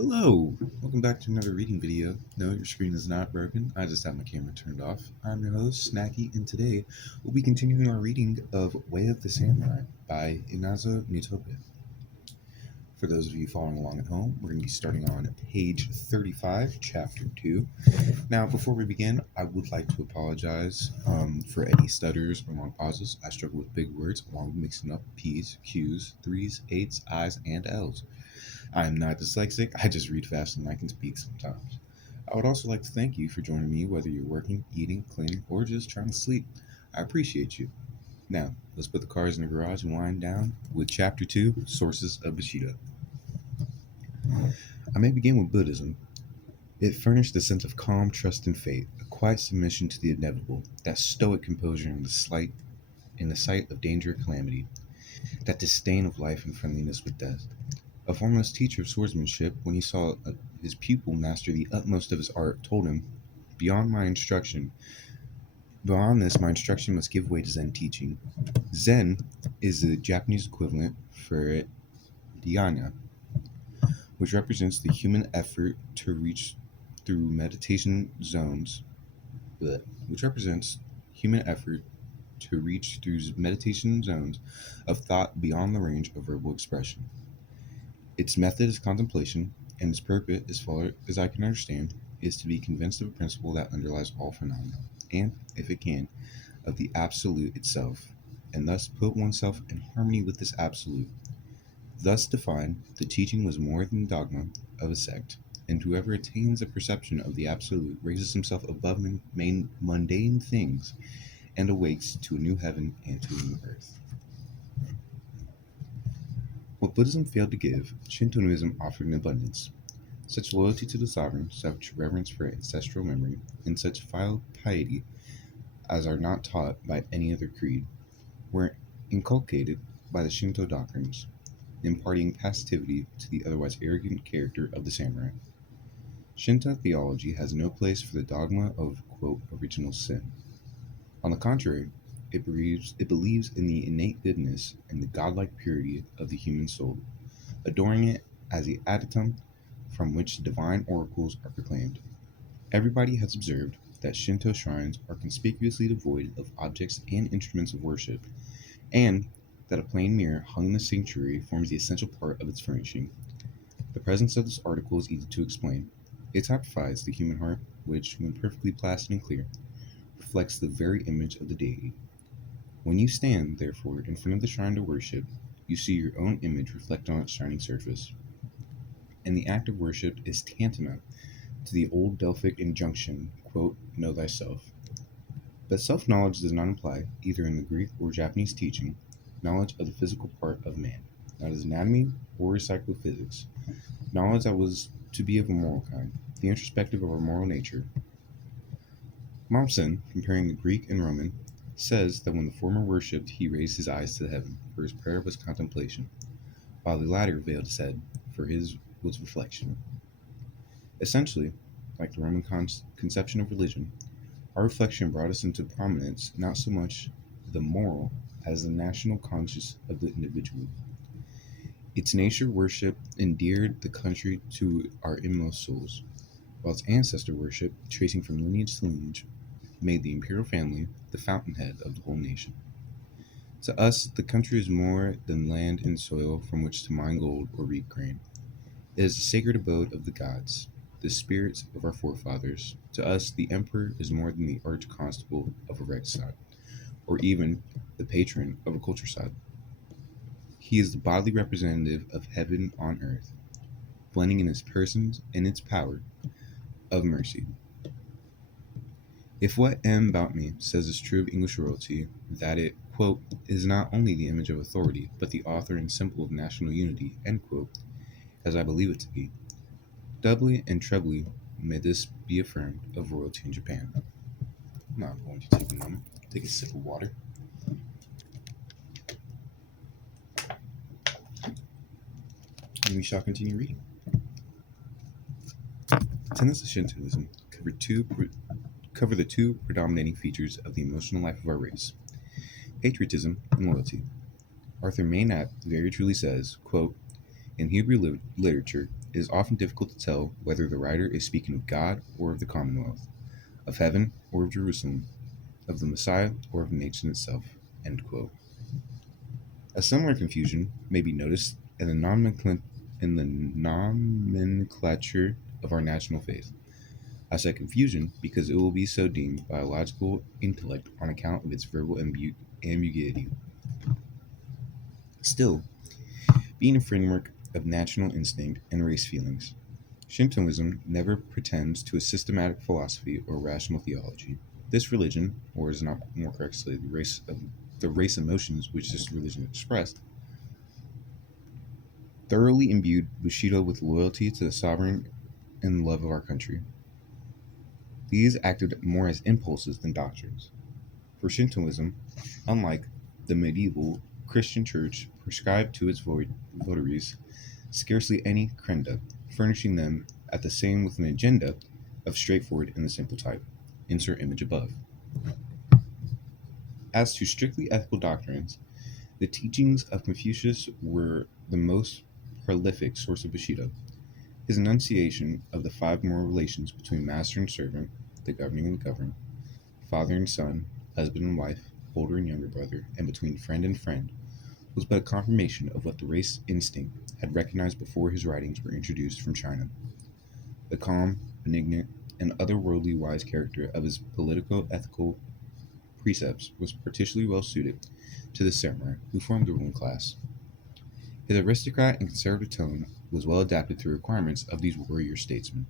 Hello, welcome back to another reading video. No, your screen is not broken. I just have my camera turned off. I'm your host, Snacky, and today we'll be continuing our reading of Way of the Samurai by Inazō Nitobe. For those of you following along at home, we're going to be starting on page 35, chapter 2. Now, before we begin, I would like to apologize for any stutters or long pauses. I struggle with big words along with mixing up P's, Q's, 3's, 8's, I's, and L's. I'm not dyslexic, I just read faster than I can speak sometimes. I would also like to thank you for joining me, whether you're working, eating, cleaning, or just trying to sleep. I appreciate you. Now, let's put the cars in the garage and wind down with Chapter 2, Sources of Bushido. I may begin with Buddhism. It furnished a sense of calm trust in fate, a quiet submission to the inevitable, that stoic composure in the sight of danger or calamity, that disdain of life and friendliness with death. A foremost teacher of swordsmanship, when he saw his pupil master the utmost of his art, told him, Beyond this, my instruction must give way to Zen teaching. Zen is the Japanese equivalent for dhyana, which represents the human effort to reach through meditation zones, of thought beyond the range of verbal expression. Its method is contemplation, and its purpose, as far as I can understand, is to be convinced of a principle that underlies all phenomena, and, if it can, of the absolute itself, and thus put oneself in harmony with this absolute. Thus defined, the teaching was more than the dogma of a sect, and whoever attains a perception of the absolute raises himself above mundane things and awakes to a new heaven and to a new earth. What Buddhism failed to give, Shintoism offered in abundance. Such loyalty to the sovereign, such reverence for ancestral memory, and such filial piety as are not taught by any other creed, were inculcated by the Shinto doctrines, imparting passivity to the otherwise arrogant character of the samurai. Shinto theology has no place for the dogma of, quote, original sin. On the contrary, it believes in the innate goodness and the godlike purity of the human soul, adoring it as the adytum from which the divine oracles are proclaimed. Everybody has observed that Shinto shrines are conspicuously devoid of objects and instruments of worship, and that a plain mirror hung in the sanctuary forms the essential part of its furnishing. The presence of this article is easy to explain. It typifies the human heart, which, when perfectly placid and clear, reflects the very image of the deity. When you stand, therefore, in front of the shrine to worship, you see your own image reflect on its shining surface. And the act of worship is tantamount to the old Delphic injunction, quote, know thyself. But self-knowledge does not imply, either in the Greek or Japanese teaching, knowledge of the physical part of man, not his anatomy or his psychophysics, knowledge that was to be of a moral kind, the introspective of our moral nature. Mommsen, comparing the Greek and Roman, says that when the former worshipped, he raised his eyes to heaven, for his prayer was contemplation, while the latter veiled his head, for his was reflection. Essentially, like the Roman conception of religion, our reflection brought us into prominence not so much the moral as the national conscience of the individual. Its nature worship endeared the country to our inmost souls, while its ancestor worship, tracing from lineage to lineage, made the imperial family the fountainhead of the whole nation. To us, the country is more than land and soil from which to mine gold or reap grain. It is the sacred abode of the gods, the spirits of our forefathers. To us, the emperor is more than the arch-constable of a regicide, or even the patron of a culture-side. He is the bodily representative of heaven on earth, blending in his persons and its power of mercy. If what M. about me says is true of English royalty, that it, quote, is not only the image of authority, but the author and symbol of national unity, end quote, as I believe it to be, doubly and trebly may this be affirmed of royalty in Japan. Now I'm going to take a moment, take a sip of water. And we shall continue reading. Tenets of Shintoism cover the two predominating features of the emotional life of our race, patriotism and loyalty. Arthur Maynard very truly says, quote, in Hebrew literature, it is often difficult to tell whether the writer is speaking of God or of the Commonwealth, of heaven or of Jerusalem, of the Messiah or of the nation itself. End quote. A similar confusion may be noticed in the nomenclature of our national faith. I say confusion because it will be so deemed by a logical intellect on account of its verbal ambiguity. Still, being a framework of national instinct and race feelings, Shintoism never pretends to a systematic philosophy or rational theology. This religion, or is not more correctly the race emotions which this religion expressed, thoroughly imbued Bushido with loyalty to the sovereign and love of our country. These acted more as impulses than doctrines. For Shintoism, unlike the medieval Christian Church, prescribed to its votaries scarcely any crenda, furnishing them at the same with an agenda of straightforward and the simple type. Insert image above. As to strictly ethical doctrines, the teachings of Confucius were the most prolific source of Bushido. His enunciation of the five moral relations between master and servant, the governing and the governed, father and son, husband and wife, older and younger brother, and between friend and friend, was but a confirmation of what the race instinct had recognized before his writings were introduced from China. The calm, benignant, and otherworldly wise character of his politico-ethical precepts was particularly well suited to the samurai, who formed the ruling class. His aristocrat and conservative tone was well adapted to the requirements of these warrior statesmen.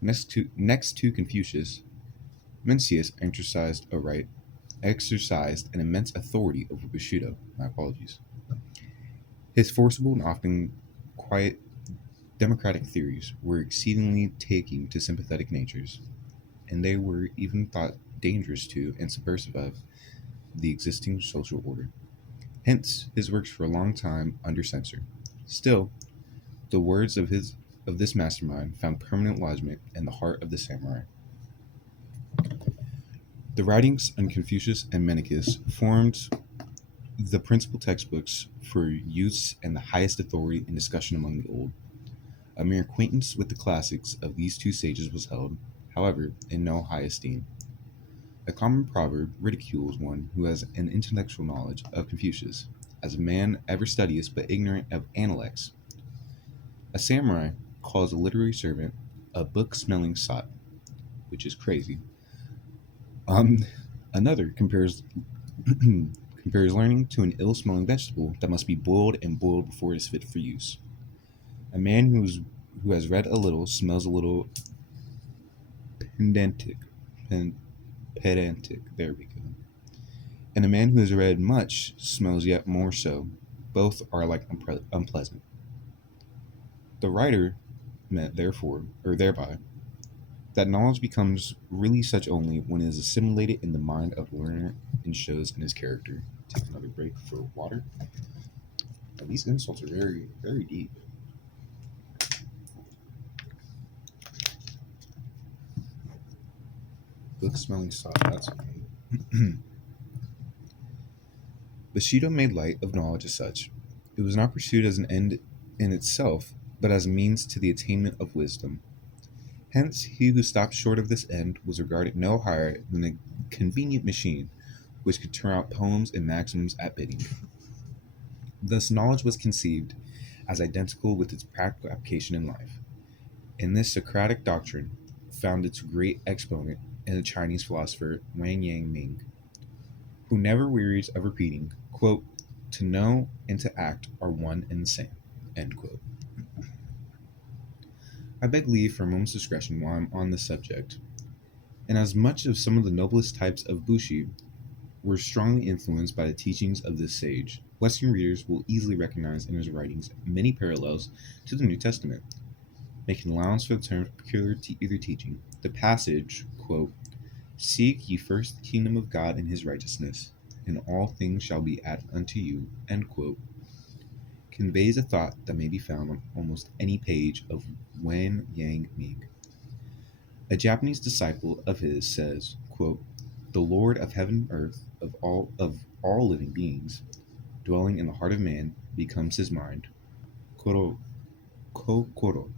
Next to Confucius, Mencius exercised an immense authority over Bushido. My apologies. His forcible and often quiet democratic theories were exceedingly taking to sympathetic natures, and they were even thought dangerous to and subversive of the existing social order. Hence, his works for a long time under censor. Still, the words of this mastermind found permanent lodgment in the heart of the samurai. The writings on Confucius and Mencius formed the principal textbooks for youths and the highest authority in discussion among the old. A mere acquaintance with the classics of these two sages was held, however, in no high esteem. A common proverb ridicules one who has an intellectual knowledge of Confucius as a man ever studious but ignorant of Analects. A samurai calls a literary servant a book-smelling sot, which is crazy. Um, Another compares learning to an ill-smelling vegetable that must be boiled and boiled before it is fit for use. A man who has read a little smells a little pedantic. Pedantic. There we go. And a man who has read much smells yet more so. Both are alike unpleasant. The writer meant therefore, or thereby, that knowledge becomes really such only when it is assimilated in the mind of the learner and shows in his character. Take another break for water. Now, these insults are very, very deep. Book smelling salt, that's okay. Bushido made light of knowledge as such. It was not pursued as an end in itself, but as a means to the attainment of wisdom. Hence, he who stopped short of this end was regarded no higher than a convenient machine which could turn out poems and maxims at bidding. Thus, knowledge was conceived as identical with its practical application in life. And this Socratic doctrine found its great exponent in the Chinese philosopher Wang Yang Ming, who never wearies of repeating, quote, "To know and to act are one and the same," end quote. I beg leave for a moment's discretion while I'm on this subject. And as much as some of the noblest types of Bushi were strongly influenced by the teachings of this sage, Western readers will easily recognize in his writings many parallels to the New Testament. Making allowance for the terms peculiar to either teaching, the passage, quote, "Seek ye first the kingdom of God and his righteousness, and all things shall be added unto you," end quote, conveys a thought that may be found on almost any page of Wen Yang Ming. A Japanese disciple of his says, quote, "The Lord of heaven and earth, of all living beings, dwelling in the heart of man, becomes his mind. Koro, kokoro.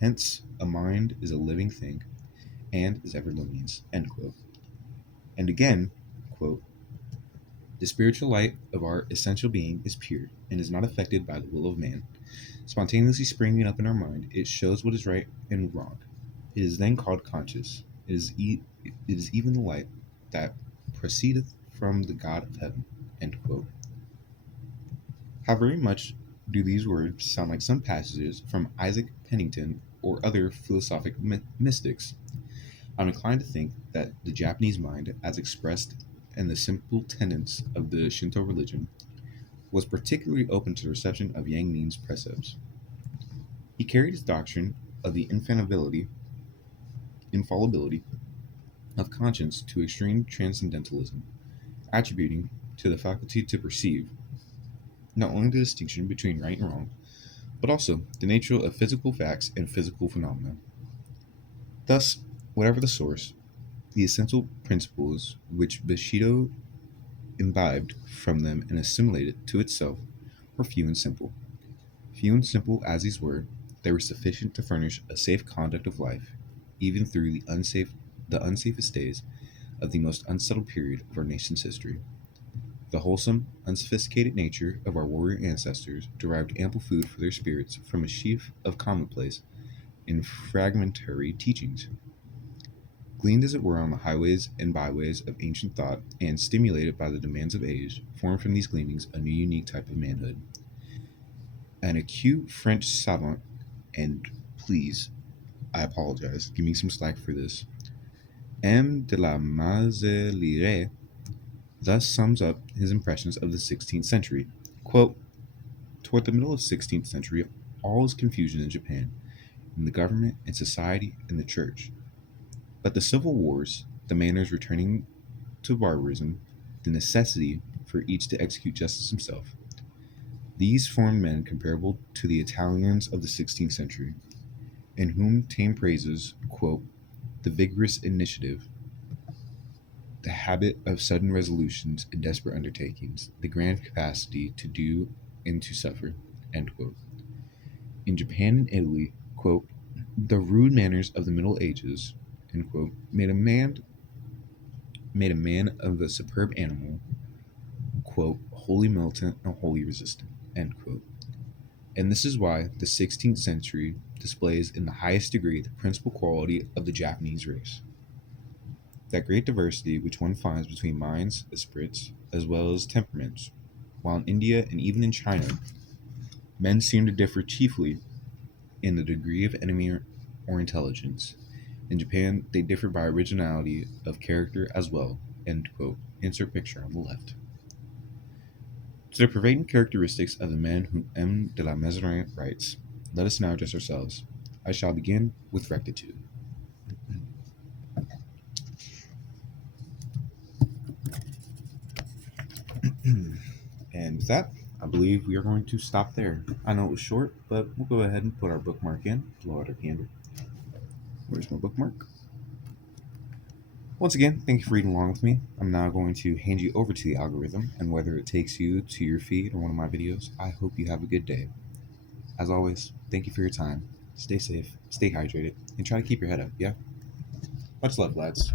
Hence, a mind is a living thing and is ever luminous. End quote. And again, quote, the spiritual light of our essential being is pure and is not affected by the will of man. Spontaneously springing up in our mind, it shows what is right and wrong. It is then called conscious. It is even the light that proceedeth from the God of heaven. End quote. How very much do these words sound like some passages from Isaac Pennington or other philosophic mystics? I'm inclined to think that the Japanese mind, as expressed in the simple tenets of the Shinto religion, was particularly open to the reception of Yang Nin's precepts. He carried his doctrine of the infallibility of conscience to extreme transcendentalism, attributing to the faculty to perceive not only the distinction between right and wrong, but also the nature of physical facts and physical phenomena. Thus, whatever the source, the essential principles which Bushido imbibed from them and assimilated to itself were few and simple. Few and simple as these were, they were sufficient to furnish a safe conduct of life, even through the unsafest days of the most unsettled period of our nation's history. The wholesome, unsophisticated nature of our warrior ancestors derived ample food for their spirits from a sheaf of commonplace and fragmentary teachings, gleaned as it were on the highways and byways of ancient thought, and stimulated by the demands of age, formed from these gleanings a new unique type of manhood. An acute French savant, and please, I apologize, give me some slack for this, M. de la Mazelière thus sums up his impressions of the 16th century. Quote, toward the middle of the 16th century, all is confusion in Japan, in the government, in society, in the church. But the civil wars, the manners returning to barbarism, the necessity for each to execute justice himself, these formed men comparable to the Italians of the 16th century, in whom tame praises, quote, the vigorous initiative, the habit of sudden resolutions and desperate undertakings, the grand capacity to do and to suffer. End quote. In Japan and Italy, quote, the rude manners of the Middle Ages, end quote, made a man of a superb animal, quote, wholly militant and wholly resistant. End quote. And this is why the 16th century displays in the highest degree the principal quality of the Japanese race. That great diversity which one finds between minds, esprits, as well as temperaments, while in India and even in China, men seem to differ chiefly in the degree of enemy or intelligence. In Japan, they differ by originality of character as well. End quote. Insert picture on the left. To the pervading characteristics of the men whom M. de la Mazarin writes, let us now address ourselves. I shall begin with rectitude. And with that, I believe we are going to stop there. I know it was short, but we'll go ahead and put our bookmark in. Blow out our candle. Where's my bookmark? Once again, thank you for reading along with me. I'm now going to hand you over to the algorithm, and whether it takes you to your feed or one of my videos, I hope you have a good day. As always, thank you for your time. Stay safe, stay hydrated, and try to keep your head up, yeah? Much love, lads.